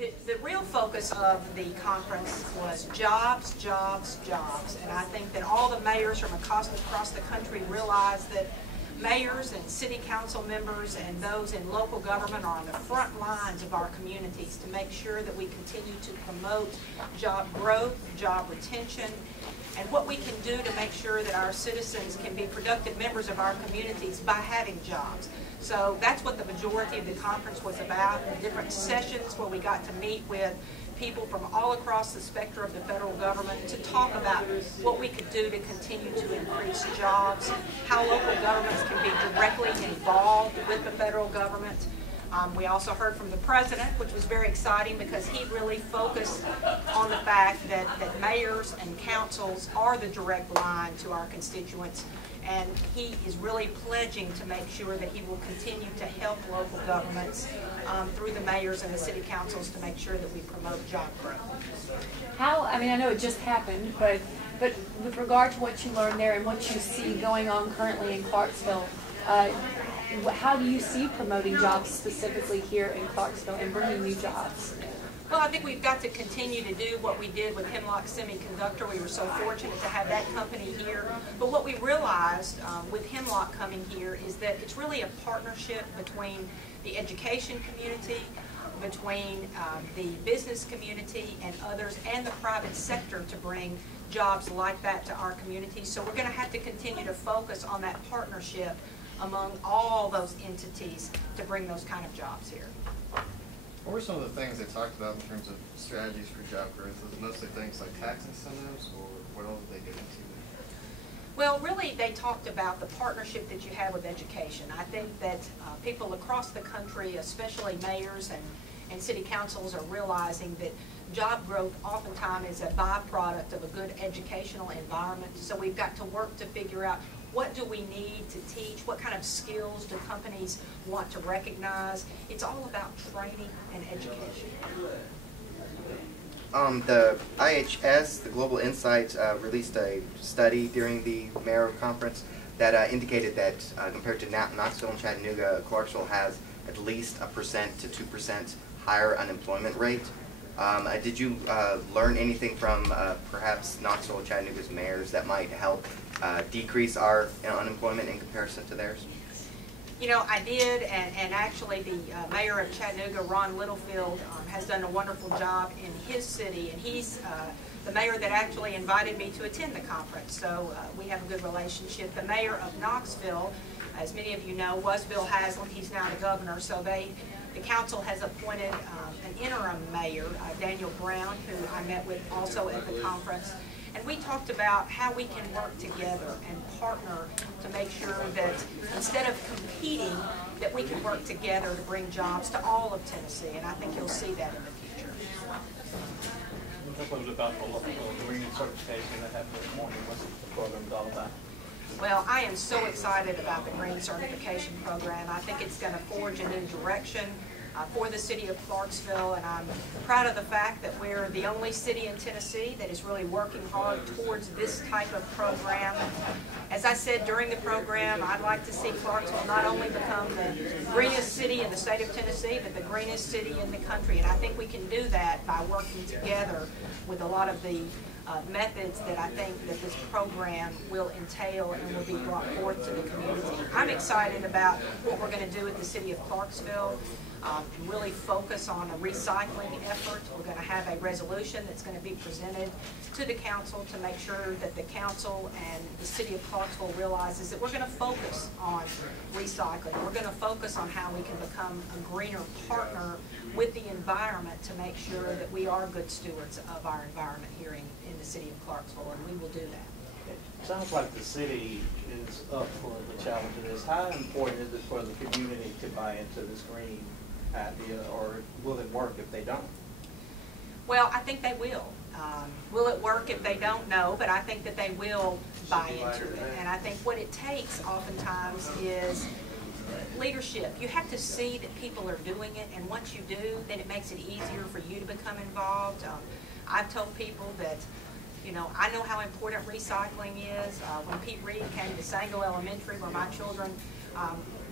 The real focus of the conference was jobs, jobs, jobs. And I think that all the mayors from across the country realize that mayors and city council members and those in local government are on the front lines of our communities to make sure that we continue to promote job growth, job retention, and what we can do to make sure that our citizens can be productive members of our communities by having jobs. So that's what the majority of the conference was about, the different sessions where we got to meet with people from all across the spectrum of the federal government to talk about what we could do to continue to increase jobs, how local governments can be directly involved with the federal government. We also heard from the president, which was very exciting because he really focused on the fact that mayors and councils are the direct line to our constituents, and he is really pledging to make sure that he will continue to help local governments through the mayors and the city councils to make sure that we promote job growth. I mean, I know it just happened, but with regard to what you learned there and what you see going on currently in Clarksville, how do you see promoting jobs specifically here in Clarksville and bringing new jobs? Well, I think we've got to continue to do what we did with Hemlock Semiconductor. We were so fortunate to have that company here. But what we realized with Hemlock coming here is that it's really a partnership between the education community, between the business community and others, and the private sector to bring jobs like that to our community. So we're going to have to continue to focus on that partnership among all those entities to bring those kind of jobs here. What were some of the things they talked about in terms of strategies for job growth? Was it mostly things like tax incentives, or what else did they get into? Well, really, they talked about the partnership that you have with education. I think that people across the country, especially mayors and city councils, are realizing that job growth oftentimes is a byproduct of a good educational environment. So we've got to work to figure out what do we need to teach, what kind of skills do companies want to recognize. It's all about training and education. The IHS, the Global Insight, released a study during the mayor conference that indicated that compared to Knoxville and Chattanooga, Clarksville has at least 1% to 2% higher unemployment rate. Did you learn anything from perhaps Knoxville and Chattanooga's mayors that might help decrease our unemployment in comparison to theirs? You know, I did, and actually the mayor of Chattanooga, Ron Littlefield, has done a wonderful job in his city, and he's the mayor that actually invited me to attend the conference, so we have a good relationship. The mayor of Knoxville, as many of you know, was Bill Haslam. He's now the governor, so the council has appointed an interim mayor, Daniel Brown, who I met with also at the conference. And we talked about how we can work together and partner to make sure that instead of competing, that we can work together to bring jobs to all of Tennessee. And I think you'll see that in the future. Talk a little bit about the green certification that happened this morning. What's the program all about? Well, I am so excited about the green certification program. I think it's going to forge a new direction for the city of Clarksville, and I'm proud of the fact that we're the only city in Tennessee that is really working hard towards this type of program. As I said during the program, I'd like to see Clarksville not only become the greenest city in the state of Tennessee, but the greenest city in the country, and I think we can do that by working together with a lot of the methods that I think that this program will entail and will be brought forth to the community. I'm excited about what we're going to do with the city of Clarksville. Really focus on a recycling effort. We're going to have a resolution that's going to be presented to the council to make sure that the council and the city of Clarksville realizes that we're going to focus on recycling. We're going to focus on how we can become a greener partner with the environment to make sure that we are good stewards of our environment here in the city of Clarksville, and we will do that. It sounds like the city is up for the challenge of this. How important is it for the community to buy into this green idea, or will it work if they don't? Well, I think they will. Will it work if they don't? No, but I think that they will buy into it. And I think what it takes oftentimes is leadership. You have to see that people are doing it, and once you do, then it makes it easier for you to become involved. I've told people that, you know, I know how important recycling is. When Pete Reed came to Sango Elementary, where my children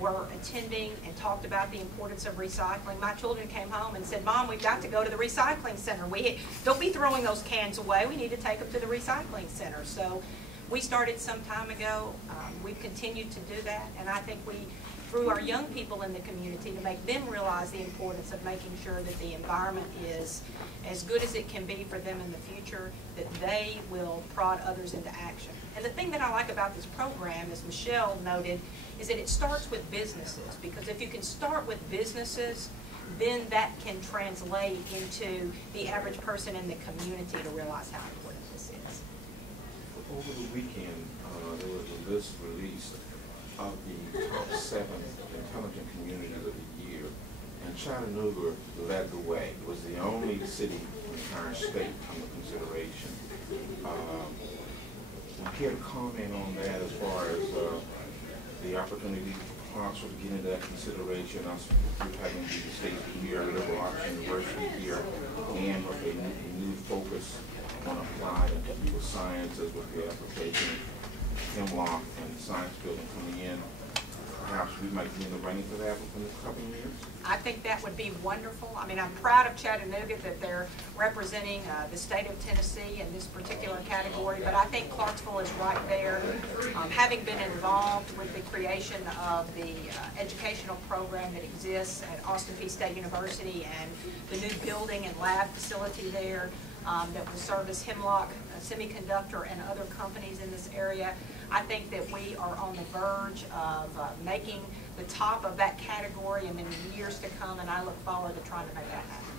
were attending and talked about the importance of recycling. My children came home and said, "Mom, we've got to go to the recycling center. Don't be throwing those cans away. We need to take them to the recycling center." So we started some time ago. We've continued to do that, and I think we, through our young people in the community, to make them realize the importance of making sure that the environment is as good as it can be for them in the future, that they will prod others into action. And the thing that I like about this program, as Michelle noted, is that it starts with businesses, because if you can start with businesses, then that can translate into the average person in the community to realize how important this is. Over the weekend, there was a list released of the top 7 intelligent communities of the year, and Chattanooga led the way. It was the only city in the entire state under consideration. We care to comment on that as far as the opportunity for Clarksville to get into that consideration? Us having the state here, liberal arts university here, and with a new focus on applied and technical sciences with the application of Hemlock and science building coming in. Perhaps we might be in the running for that within a couple of years. I think that would be wonderful. I mean, I'm proud of Chattanooga that they're representing the state of Tennessee in this particular category, but I think Clarksville is right there. Having been involved with the creation of the educational program that exists at Austin Peay State University and the new building and lab facility there that will service Hemlock Semiconductor and other companies in this area, I think that we are on the verge of making the top of that category in the years to come, and I look forward to trying to make that happen.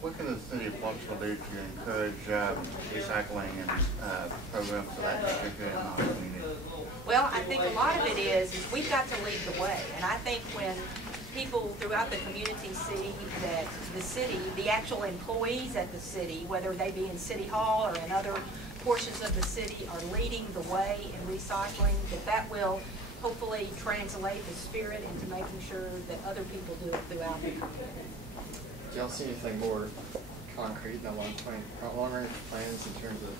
What can the city of Clarksville do to encourage recycling and programs of that nature in our community? Well, I think a lot of it is we've got to lead the way, and I think when people throughout the community see that the city, the actual employees at the city, whether they be in City Hall or in other portions of the city, are leading the way in recycling, that will hopefully translate the spirit into making sure that other people do it throughout the community. Do y'all see anything more concrete in the long-range plans in terms of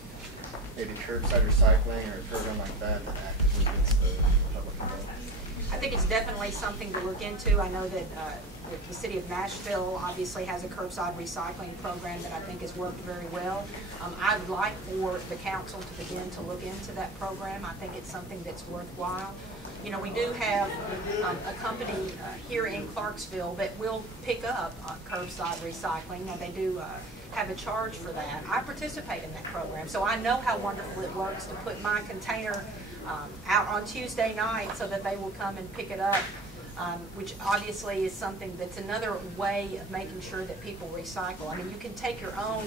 maybe curbside recycling or a program like that that actively gets the public involved? I think it's definitely something to look into. I know that the city of Nashville obviously has a curbside recycling program that I think has worked very well. I would like for the council to begin to look into that program. I think it's something that's worthwhile. You know, we do have a company here in Clarksville that will pick up curbside recycling. Now, they do have a charge for that. I participate in that program, so I know how wonderful it works to put my container out on Tuesday night so that they will come and pick it up, which obviously is something that's another way of making sure that people recycle. I mean, you can take your own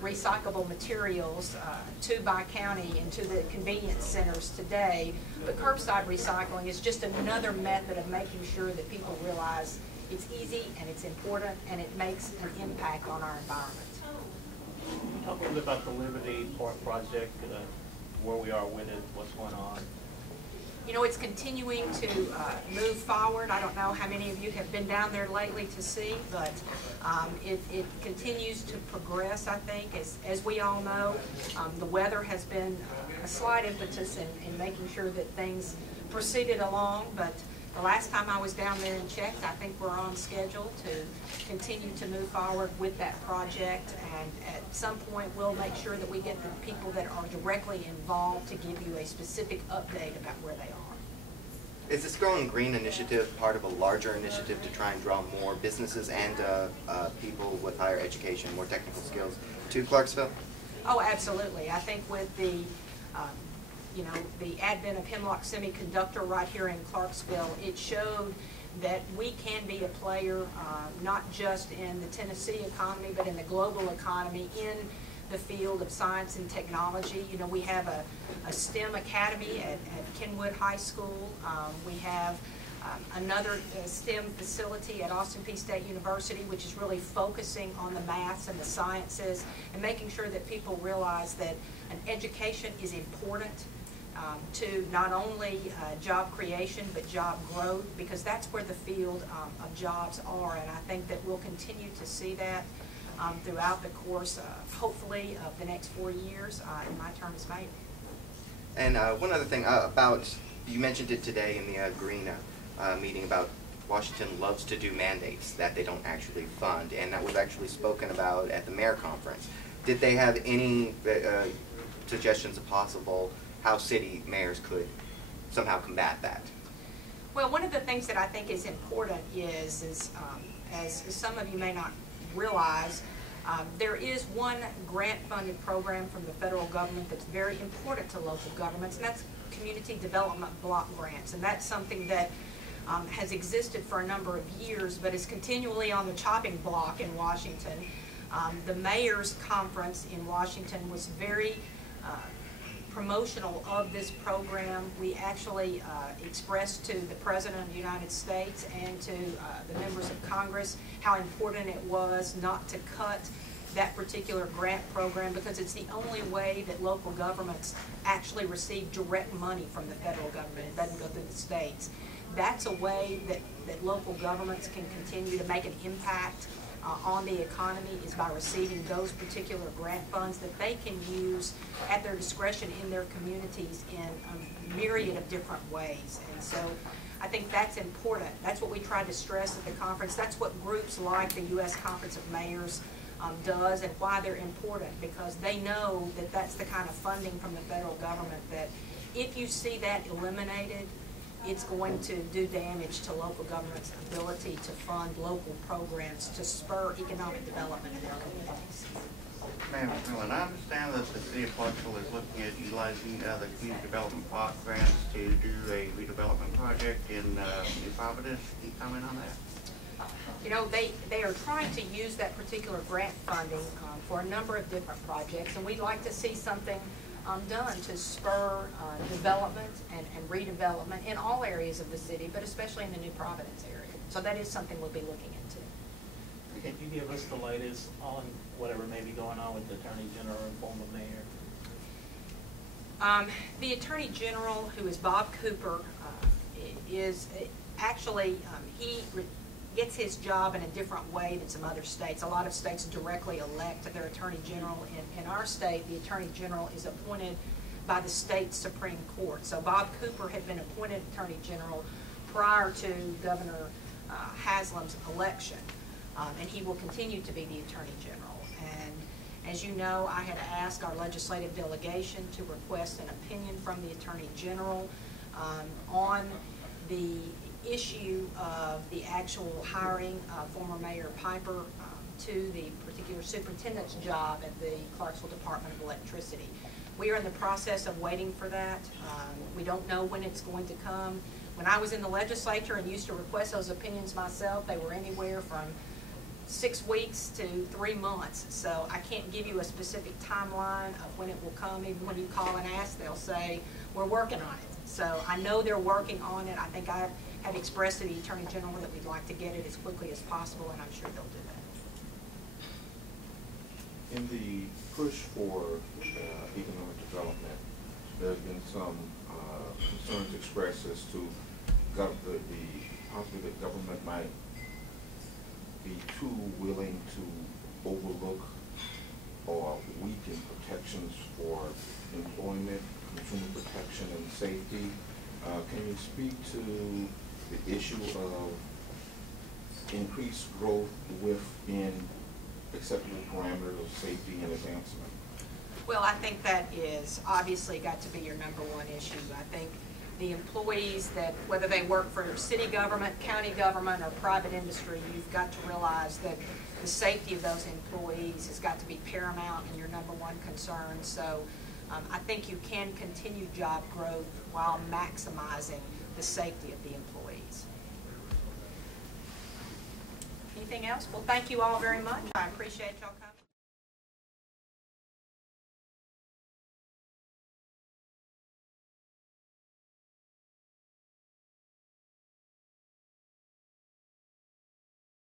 recyclable materials to Bi-County and to the convenience centers today, but curbside recycling is just another method of making sure that people realize it's easy and it's important and it makes an impact on our environment. Talk a little bit about the Liberty Park project, where we are with it, what's going on. You know, it's continuing to move forward. I don't know how many of you have been down there lately to see, but it continues to progress, I think. As we all know, the weather has been a slight impetus in making sure that things proceeded along, but the last time I was down there and checked, I think we're on schedule to continue to move forward with that project, and at some point we'll make sure that we get the people that are directly involved to give you a specific update about where they are. Is this Growing Green initiative part of a larger initiative to try and draw more businesses and people with higher education, more technical skills to Clarksville? Oh, absolutely. I think with the the advent of Hemlock Semiconductor right here in Clarksville, it showed that we can be a player not just in the Tennessee economy, but in the global economy in the field of science and technology. You know, we have a STEM academy at Kenwood High School. We have another STEM facility at Austin Peay State University, which is really focusing on the maths and the sciences and making sure that people realize that an education is important to not only job creation but job growth, because that's where the field of jobs are, and I think that we'll continue to see that throughout the course, hopefully, of the next 4 years in my term as mayor. And one other thing about You mentioned it today in the Green meeting about Washington loves to do mandates that they don't actually fund, and that was actually spoken about at the mayor conference. Did they have any suggestions of possible how city mayors could somehow combat that? Well, one of the things that I think is important is as some of you may not realize, there is one grant-funded program from the federal government that's very important to local governments, and that's community development block grants. And that's something that has existed for a number of years, but is continually on the chopping block in Washington. The mayor's conference in Washington was very promotional of this program. We actually expressed to the President of the United States and to the members of Congress how important it was not to cut that particular grant program, because it's the only way that local governments actually receive direct money from the federal government. It doesn't go through the states. That's a way that local governments can continue to make an impact on the economy, is by receiving those particular grant funds that they can use at their discretion in their communities in a myriad of different ways. And so I think that's important. That's what we tried to stress at the conference. That's what groups like the U.S. Conference of Mayors does, and why they're important, because they know that that's the kind of funding from the federal government that if you see that eliminated, it's going to do damage to local government's ability to fund local programs to spur economic development in their communities. Ma'am McMillan, I understand that the city of Clarksville is looking at utilizing the community development block grants to do a redevelopment project in New Providence. Can you comment on that? You know, they are trying to use that particular grant funding for a number of different projects, and we'd like to see something done to spur development and redevelopment in all areas of the city, but especially in the New Providence area. So that is something we'll be looking into. Can you give us the latest on whatever may be going on with the Attorney General and former mayor? The Attorney General, who is Bob Cooper, is actually, he gets his job in a different way than some other states. A lot of states directly elect their Attorney General. In our state, the Attorney General is appointed by the state Supreme Court. So Bob Cooper had been appointed Attorney General prior to Governor Haslam's election, and he will continue to be the Attorney General. And as you know, I had asked our legislative delegation to request an opinion from the Attorney General on the issue of the actual hiring of former Mayor Piper to the particular superintendent's job at the Clarksville Department of Electricity. We are in the process of waiting for that. We don't know when it's going to come. When I was in the legislature and used to request those opinions myself, they were anywhere from 6 weeks to 3 months. So I can't give you a specific timeline of when it will come. Even when you call and ask, they'll say, we're working on it. So I know they're working on it. I think I have expressed to the Attorney General that we'd like to get it as quickly as possible, and I'm sure they'll do that. In the push for economic development, there's been some concerns expressed as to possibly the government might be too willing to overlook or weaken protections for employment, consumer protection, and safety. Can you speak to the issue of increased growth within acceptable parameters of safety and advancement? Well, I think that is obviously got to be your #1 issue. I think the employees that, whether they work for city government, county government, or private industry, you've got to realize that the safety of those employees has got to be paramount and your #1 concern. So I think you can continue job growth while maximizing the safety of the employees. Anything else? Well, thank you all very much. I appreciate y'all coming.